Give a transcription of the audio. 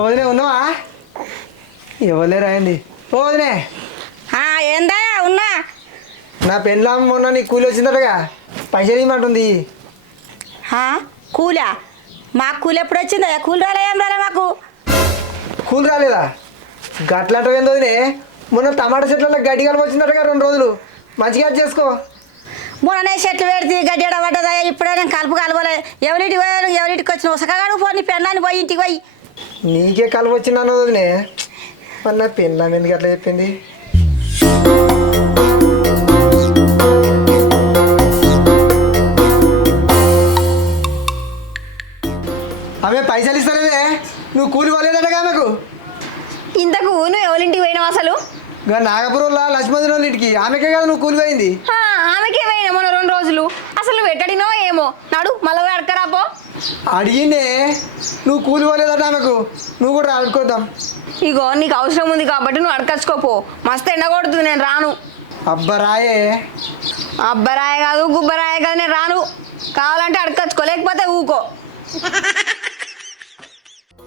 వదినే ఉన్నావా? ఎవరే రాయండి. వదినే ఏందా ఉన్నా. నా పెళ్ళాం మొన్న నీ కూలి వచ్చిందటగా, పైసలు ఇవ్వమంటుంది. కూలా? మాకు కూలి ఎప్పుడు వచ్చిందా? కూలి రాలే, ఏం రాలే మాకు. కూలి రాలేదా? గట్లంటే వదినే, మొన్న టమాటా చెట్లలో గడ్డి కలుపు వచ్చిందటగా 2 రోజులు. మంచిగా చేసుకో. మొన్ననే చెట్లు పెడితే గడ్డి పడ్డదా? ఇప్పుడే నేను కలుపు కలవలే. ఎవరింటికి పోయాను, ఎవరింటికి వచ్చిన సకాడు పో. నీ పెళ్ళాన్ని పోయి ఇంటికి పోయి. నీకే కలుపు వచ్చిందన్న వదినే, మరి నా పెళ్ళాం ఎందుకు అట్లా చెప్పింది? ఆమె పైసలు ఇస్తానే, నువ్వు కూలి పోలేదటగా ఆమెకు. ఇంతకు నువ్వు ఎవరింటికి పోయినావు అసలు? నాగపురంలో లక్ష్మణ్ వాళ్ళ ఇంటికి. ఆమెకే కదా నువ్వు కూలి పోయింది. ఆమెకే పోయినా మొన్న 2 రోజులు. అసలు నువ్వు ఎట్టడినావో ఏమో. నాడు మళ్ళీ అడకరాపో. అడిగిందే, నువ్వు కూలి పోలేదట ఆమెకు. నువ్వు కూడా అడుకోద్దాం. ఇగో నీకు అవసరం ఉంది కాబట్టి నువ్వు అడకచ్చుకోపో. మస్తు ఎండ కొడుతుంది, నేను రాను. అబ్బరాయే. అబ్బరాయ కాదు, గుబ్బరాయ కాదు, నేను రాను. కావాలంటే అడకచ్చుకో, లేకపోతే ఊకో.